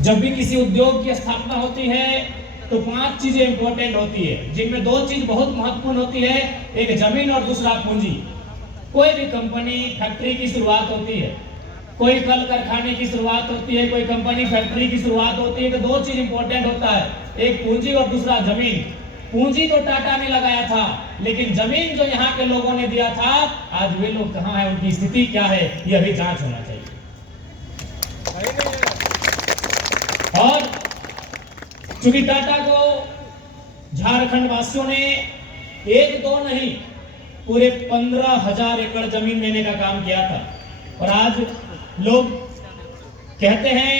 जब भी किसी उद्योग की स्थापना होती है तो 5 चीजें इंपॉर्टेंट होती है, जिनमें 2 चीज बहुत महत्वपूर्ण होती है, एक जमीन और दूसरा पूंजी। कोई भी कंपनी फैक्ट्री की शुरुआत होती है, कोई कल कारखाने की शुरुआत होती है, कोई कंपनी फैक्ट्री की शुरुआत होती है, तो 2 चीज इंपॉर्टेंट होता है, एक पूंजी और दूसरा जमीन। पूंजी तो टाटा ने लगाया था, लेकिन जमीन जो यहाँ के लोगों ने दिया था, आज वे लोग कहाँ हैं, उनकी स्थिति क्या है, यह भी जांच होना चाहिए। और चूंकि टाटा को झारखंड वासियों ने 1-2 नहीं, पूरे 15,000 एकड़ जमीन देने का काम किया था, और आज लोग कहते हैं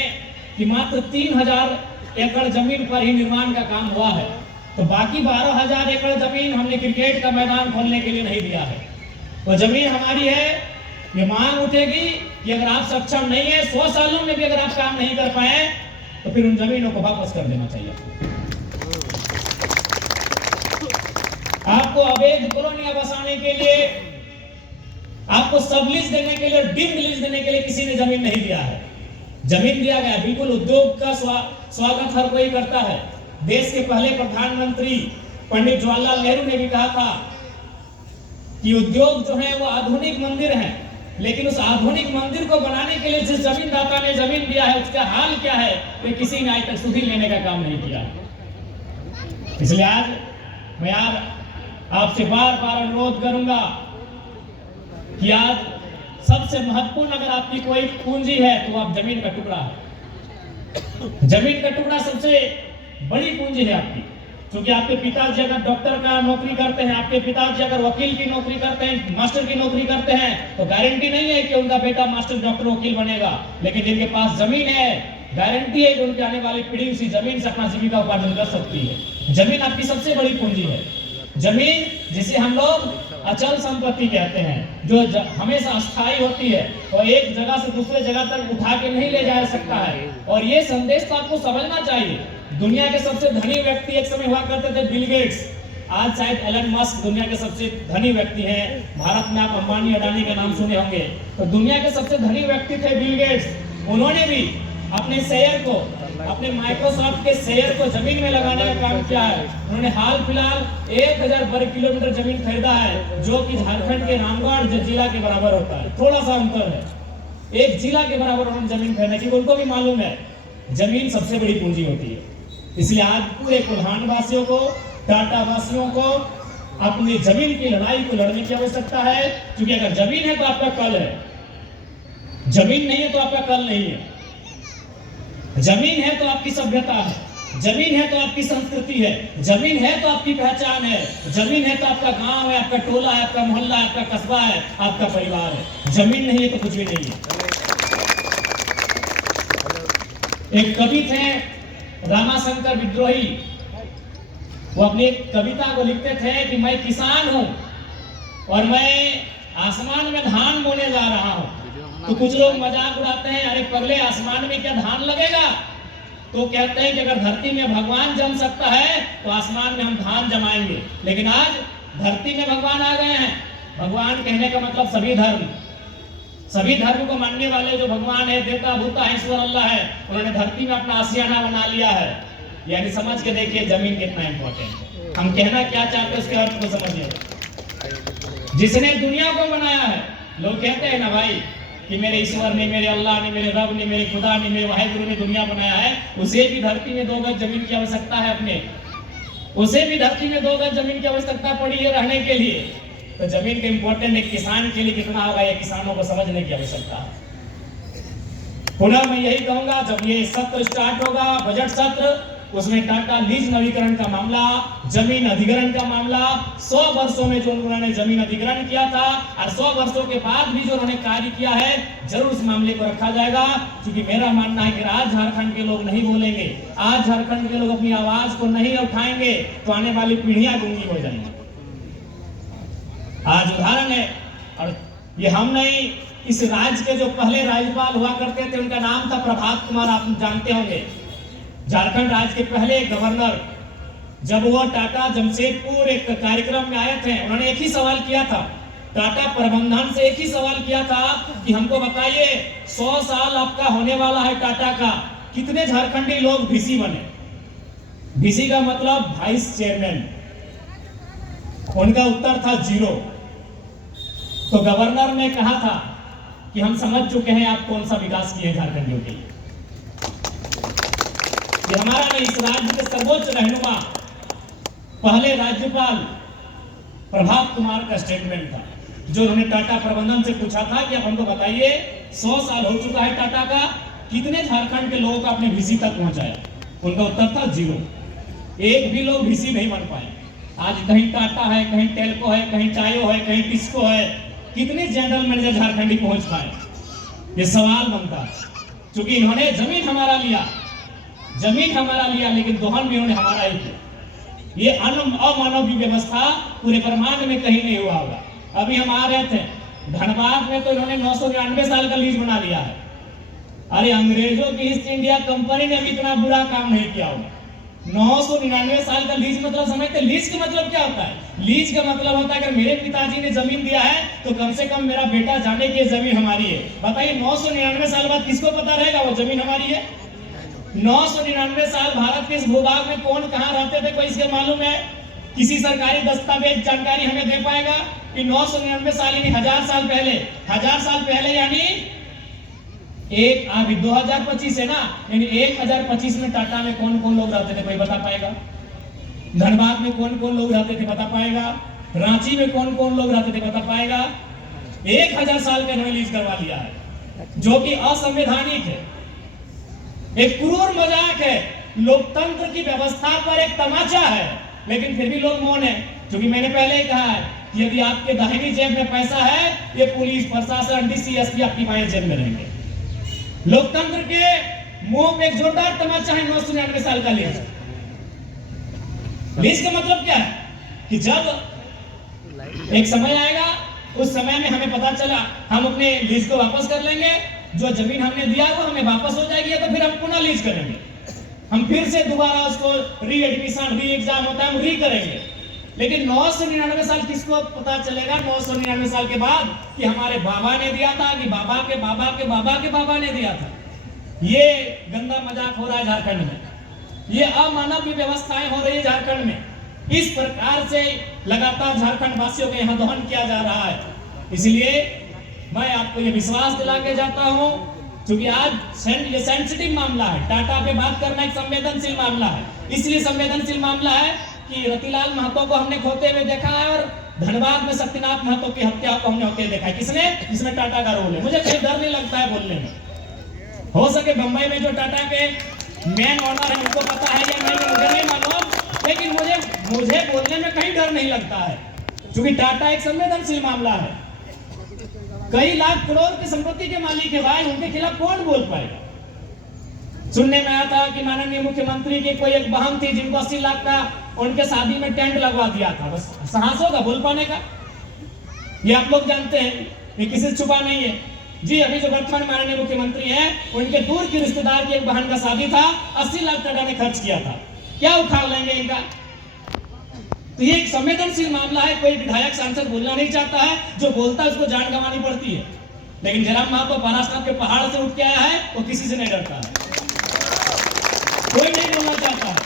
कि मात्र 3,000 एकड़ जमीन पर ही निर्माण का काम हुआ है, तो बाकी 12,000 एकड़ जमीन हमने क्रिकेट का मैदान खोलने के लिए नहीं दिया है। तो जमीन हमारी है, ये मांग उठेगी कि अगर आप सक्षम नहीं है, 100 सालों में भी अगर आप काम नहीं कर पाए, तो फिर उन जमीनों को वापस कर देना चाहिए। आपको अवैध कॉलोनियां बसाने के लिए, आपको सब लीज देने के लिए, डीम्ड लीज देने के लिए किसी ने जमीन नहीं दिया है। जमीन दिया गया, बिल्कुल उद्योग का स्वागत हर कोई करता है। देश के पहले प्रधानमंत्री पंडित जवाहरलाल नेहरू ने भी कहा था कि उद्योग जो है वो आधुनिक मंदिर है, लेकिन उस आधुनिक मंदिर को बनाने के लिए जिस जमीनदाता ने जमीन दिया है, उसका हाल क्या है, वे किसी ने आज तक सुधि लेने का काम नहीं किया। इसलिए आज मैं आपसे बार बार अनुरोध करूंगा कि आज सबसे महत्वपूर्ण अगर आपकी कोई पूंजी है तो आप जमीन का टुकड़ा है। जमीन का टुकड़ा सबसे बड़ी पूंजी है आपकी, क्योंकि आपके पिताजी अगर डॉक्टर का नौकरी करते हैं, आपके पिताजी अगर वकील की नौकरी करते हैं, मास्टर की नौकरी करते हैं, तो गारंटी नहीं है कि उनका बेटा मास्टर, डॉक्टर, वकील बनेगा। लेकिन जिनके पास जमीन है, गारंटी है कि उनकी आने वाली पीढ़ी उसी जमीन से अपना जीविका उपार्जन कर सकती है। जमीन आपकी सबसे बड़ी पूंजी है। जमीन जिसे हम लोग अचल संपत्ति कहते हैं, जो हमेशा अस्थायी होती है और एक जगह से दूसरे जगह तक उठा के नहीं ले जा सकता है। और ये संदेश तो आपको समझना चाहिए। दुनिया के सबसे धनी व्यक्ति एक समय हुआ करते थे बिल गेट्स, आज शायद एलन मस्क दुनिया के सबसे धनी व्यक्ति हैं। भारत में आप अंबानी अडानी के नाम सुने होंगे, तो दुनिया के सबसे धनी व्यक्ति थे बिल गेट्स। उन्होंने भी अपने शेयर को, अपने माइक्रोसॉफ्ट के शेयर को जमीन में लगाने का काम किया है। उन्होंने हाल फिलहाल 1000 वर्ग किलोमीटर जमीन खरीदा है, जो कि झारखंड के रामगढ़ जिला के बराबर होता है। थोड़ा सा अंतर है, एक जिला के बराबर उन्होंने जमीन खरीदा, क्योंकि उनको भी मालूम है जमीन सबसे बड़ी पूंजी होती है। इसलिए आज पूरे कोल्हान वासियों को, टाटा वासियों को अपनी जमीन की लड़ाई को लड़ने की आवश्यकता है, क्योंकि अगर जमीन है तो आपका कल है, जमीन नहीं है तो आपका कल नहीं है। जमीन है तो आपकी सभ्यता है, जमीन है तो आपकी संस्कृति है, जमीन है तो आपकी पहचान है, जमीन है तो आपका गांव है, आपका टोला है, आपका मोहल्ला है, आपका कस्बा है, आपका परिवार है। जमीन नहीं है तो कुछ भी नहीं है। एक कवि थे रामाशंकर विद्रोही, वो अपनी एक कविता को लिखते थे कि मैं किसान हूं और मैं आसमान में धान बोने जा रहा हूं। तो कुछ लोग मजाक उड़ाते हैं, अरे पगले आसमान में क्या धान लगेगा? तो कहते हैं कि अगर धरती में भगवान जम सकता है तो आसमान में हम धान जमाएंगे। लेकिन आज धरती में भगवान आ गए हैं। भगवान कहने का मतलब सभी धर्म को मानने वाले जो भगवान है, देवता भूता है, ईश्वर अल्लाह है, उन्होंने धरती में अपना आशियाना बना लिया है। यानी समझ के देखिए जमीन कितना इंपॉर्टेंट है। हम कहना क्या चाहते हैं उसके अर्थ को समझिए। जिसने दुनिया को बनाया है, लोग कहते हैं ना भाई कि मेरे ईश्वर ने, मेरे अल्लाह ने, मेरे रब ने, मेरे खुदा ने, मेरे वाहिगुरु ने दुनिया बनाया है, उसे भी धरती में 2 गज जमीन की आवश्यकता है। अपने उसे भी धरती में 2 गज जमीन की आवश्यकता पड़ी है रहने के लिए। तो जमीन का इंपॉर्टेंट एक किसान के लिए कितना होगा, ये किसानों को समझने की आवश्यकता है। पुनः मैं यही कहूंगा, जब ये सत्र स्टार्ट होगा, बजट सत्र, उसमें टाटा लीज नवीकरण का मामला, जमीन अधिग्रहण का मामला, 100 वर्षों में जो उन्होंने जमीन अधिग्रहण किया था और 100 वर्षों के बाद भी जो उन्होंने कार्य किया है, जरूर उस मामले को रखा जाएगा। क्योंकि मेरा मानना है कि आज झारखंड के लोग नहीं बोलेंगे, आज झारखंड के लोग अपनी आवाज को नहीं उठाएंगे, तो आने वाली पीढ़ियां गूंगी हो जाएंगी। आज उदाहरण है, और ये हम नहीं, इस राज्य के जो पहले राज्यपाल हुआ करते थे, उनका नाम था प्रभात कुमार, आप जानते होंगे। झारखंड राज्य के पहले गवर्नर, जब वो टाटा जमशेदपुर एक कार्यक्रम में आए थे, उन्होंने एक ही सवाल किया था, टाटा प्रबंधन से एक ही सवाल किया था कि हमको बताइए 100 साल आपका होने वाला है टाटा का, कितने झारखंडी लोग वीसी बने? वीसी का मतलब वाइस चेयरमैन। उनका उत्तर था 0। तो गवर्नर ने कहा था कि हम समझ चुके हैं आप कौन सा विकास किए झारखंडियों के लिए। ये हमारा नहीं, इस राज्य के सर्वोच्च रहनुमा पहले राज्यपाल प्रभात कुमार का स्टेटमेंट था, जो उन्होंने टाटा प्रबंधन से पूछा था कि अब हमको बताइए 100 साल हो चुका है टाटा का, कितने झारखंड के लोगों को अपने वीसी तक पहुंचाया? उनका उत्तर था 0। एक भी लोग वीसी नहीं बन पाए। आज कहीं टाटा है, कहीं टेल्को है, कहीं चायो है, कहीं टिस्को है, कितने जनरल मैनेजर झारखंडी पहुंच पाए? ये सवाल बनता है। क्योंकि इन्होंने जमीन हमारा लिया, लेकिन दोहन में इन्होंने हमारा ही किया। ये अमानवीय व्यवस्था पूरे ब्रह्मांड में कहीं नहीं हुआ होगा। अभी हम आ रहे थे धनबाद में, तो इन्होंने 999 साल का लीज बना दिया है। अरे अंग्रेजों की ईस्ट इंडिया कंपनी ने भी इतना बुरा काम नहीं किया होगा। 999 साल का लीज मतलब समझते? लीज का मतलब क्या होता है? लीज का मतलब होता है अगर मेरे पिताजी ने जमीन दिया है तो कम से कम मेरा बेटा जाने की जमीन हमारी है। बताइए 999 साल बाद किसको पता रहेगा वो जमीन हमारी है? 999 साल भारत के इस भूभाग में कौन कहां रहते थे, कोई इसके मालूम है? किसी सरकारी दस्तावेज जानकारी हमें दे पाएगा कि 999 साल यानी 1000 साल पहले, 1000 साल पहले यानी एक अभी 2025 है ना, यानी 1025 में टाटा में कौन कौन लोग रहते थे, कोई बता पाएगा? धनबाद में कौन कौन लोग रहते थे, बता पाएगा? रांची में कौन कौन लोग रहते थे, बता पाएगा? 1000 साल का इन्होंने लीज करवा लिया है, जो कि असंवैधानिक है, एक क्रूर मजाक है, लोकतंत्र की व्यवस्था पर एक तमाचा है। लेकिन फिर भी लोग मौन है, क्योंकि मैंने पहले ही कहा है कि यदि आपके दाहिनी जेब में पैसा है, ये पुलिस प्रशासन डीसी एसपी आपकी बाएं जेब में रहेंगे। लोकतंत्र के मुंह में एक जोरदार तमाचा है 999 साल का लीज। लीज का मतलब क्या है कि जब एक समय आएगा, उस समय में हमें पता चला हम अपने लीज को वापस कर लेंगे, जो जमीन हमने दिया वो हमें वापस हो जाएगी, तो फिर हम पुनः लीज करेंगे, हम फिर से दोबारा उसको री एडमिशन, री एग्जाम होता है, हम री करेंगे। लेकिन 999 साल किसको पता चलेगा 999 साल के बाद कि हमारे बाबा ने दिया था, कि बाबा के बाबा के बाबा के बाबा ने दिया था? ये गंदा मजाक हो रहा है झारखंड में, ये अमानवीय व्यवस्थाएं हो रही है झारखंड में। इस प्रकार से लगातार झारखंड वासियों के यहाँ दोहन किया जा रहा है। इसलिए मैं आपको ये विश्वास दिला के जाता हूं, क्योंकि आज ये सेंसिटिव मामला है, टाटा पे बात करना एक संवेदनशील मामला है। इसलिए संवेदनशील मामला है कि रतिलाल महतो को हमने खोते हुए देखा है और धनबाद में शक्तिनाथ महतो की हत्या को हमने होते देखा है। किसने? जिसमें टाटा का रोल है। मुझे कोई डर नहीं लगता है बोलने में। हो सके बंबई में जो टाटा के मेन ओनर है उनको पता है या नहीं, मुझे नहीं मालूम, लेकिन मुझे बोलने में कहीं डर नहीं लगता है, क्योंकि टाटा एक संवेदनशील मामला है। कई लाख करोड़ की संपत्ति के मालिक है भाई, उनके खिलाफ कौन बोल पाएगा? सुनने में आया था कि माननीय मुख्यमंत्री की कोई एक बहन थी जिनको 80 लाख का उनके शादी में टेंट लगवा दिया था। बस साहस होगा बोल पाने का? ये आप लोग जानते हैं, ये किसी से छुपा नहीं है जी। अभी जो वर्तमान माननीय मुख्यमंत्री हैं, उनके दूर की रिश्तेदार की एक बहन का शादी था, 80 लाख टाटा ने खर्च किया था। क्या उखाड़ लेंगे इनका? तो ये एक संवेदनशील मामला है। कोई विधायक सांसद बोलना नहीं चाहता है, जो बोलता है उसको जान गंवानी पड़ती है। लेकिन जयराम महतो पारासात के पहाड़ से उठ के आया है, वो किसी से नहीं डरता है, कोई नहीं बोलना चाहता है।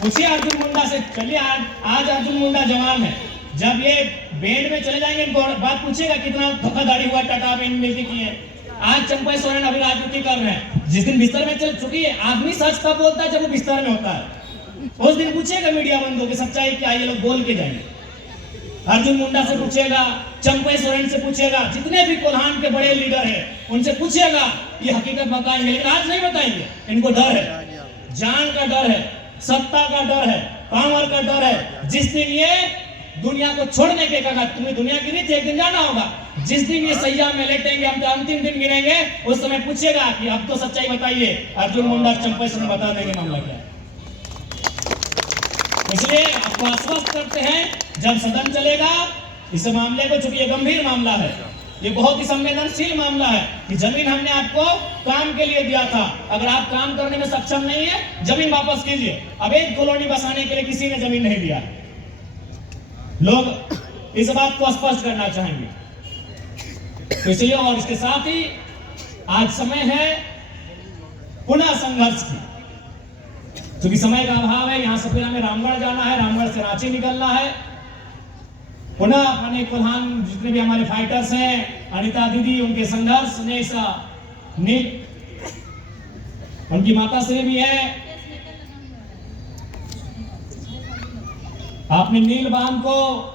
पूछिए अर्जुन मुंडा से, चलिए आज अर्जुन मुंडा जवान है, जब ये बैंड में चले जाएंगे इनको बात पूछिएगा कितना धोखाधड़ी हुआ टाटा बैंड मिलती की है। आज चंपई सोरेन अभी राजनीति कर रहे हैं, जिस दिन बिस्तर में चल चुकी है। आदमी सच कब बोलता है? जब वो बिस्तर में होता है। उस दिन पूछेगा मीडिया बंदों की सच्चाई क्या, ये लोग बोल के जाएंगे। अर्जुन मुंडा से पूछेगा, चंपई सोरेन से पूछेगा, जितने भी कोल्हान के बड़े लीडर हैं उनसे पूछेगा, ये हकीकत बताएंगे। लेकिन आज नहीं बताएंगे, इनको डर है, जान का डर है, सत्ता का डर है, पावर का डर है। जिस दिन ये दुनिया को छोड़ने के कहा, तुम्हें दुनिया की नहीं थी, एक दिन जाना होगा। जिस दिन ये सैया में लेटेंगे, हम तो अंतिम दिन गिनेंगे, उस समय पूछेगा कि अब तो सच्चाई बताइए। अर्जुन मुंडा चंपई सोरेन बता देंगे मामला क्या है। इसलिए आपको आश्वस्त करते हैं, जब सदन चलेगा इस मामले को, चूंकि ये गंभीर मामला है, ये बहुत ही संवेदनशील मामला है कि जमीन हमने आपको काम के लिए दिया था, अगर आप काम करने में सक्षम नहीं है, जमीन वापस कीजिए। अब एक कॉलोनी बसाने के लिए किसी ने जमीन नहीं दिया। लोग इस बात को स्पष्ट करना चाहेंगे। तो इसलिए और इसके साथ ही आज समय है पुनः संघर्ष की। क्योंकि समय का अभाव है, यहाँ से फिर हमें रामगढ़ जाना है, रामगढ़ से रांची निकलना है। पुनः अपने प्रधान जितने भी हमारे फाइटर्स हैं, अनिता दीदी, उनके संघर्ष उनकी माता श्री भी है। आपने नील बांध को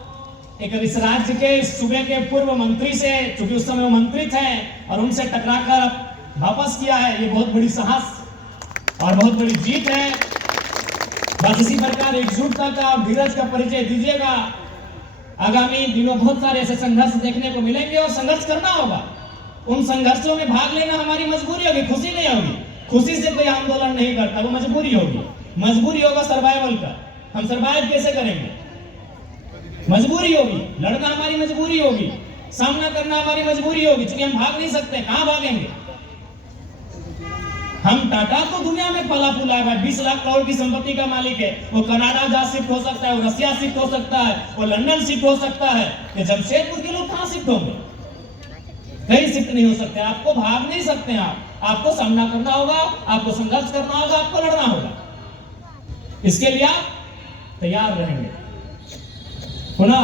एक इस राज्य के, इस सूबे के पूर्व मंत्री से, चूंकि उस समय वो मंत्री थे, और उनसे टकराकर वापस किया है। ये बहुत बड़ी साहस और बहुत बड़ी जीत है। बस इसी प्रकार एकजुटता का और धीरज का परिचय दीजिएगा। आगामी दिनों बहुत सारे ऐसे संघर्ष देखने को मिलेंगे और संघर्ष करना होगा। उन संघर्षों में भाग लेना हमारी मजबूरी होगी, खुशी नहीं होगी। खुशी से कोई आंदोलन नहीं करता, वो मजबूरी होगी। मजबूरी होगा सर्वाइवल का। हम सर्वाइव कैसे करेंगे? मजबूरी होगी, लड़ना हमारी मजबूरी होगी, सामना करना हमारी मजबूरी होगी। क्योंकि हम भाग नहीं सकते, कहां भागेंगे? हम टाटा तो दुनिया में पला फूला है, 20 लाख करोड़ की संपत्ति का मालिक है। वो कनाडा जा शिफ्ट हो सकता है, वो रसिया शिफ्ट हो सकता है, वो लंदन शिफ्ट हो सकता है। कि जमशेदपुर के लोग कहां शिफ्ट होंगे? कहीं शिफ्ट नहीं हो सकते। आपको भाग नहीं सकते। आपको सामना करना होगा, आपको संघर्ष करना होगा, आपको लड़ना होगा। इसके लिए आप तैयार रहेंगे। पुनः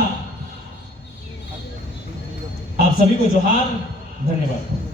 आप सभी को जोहार, धन्यवाद।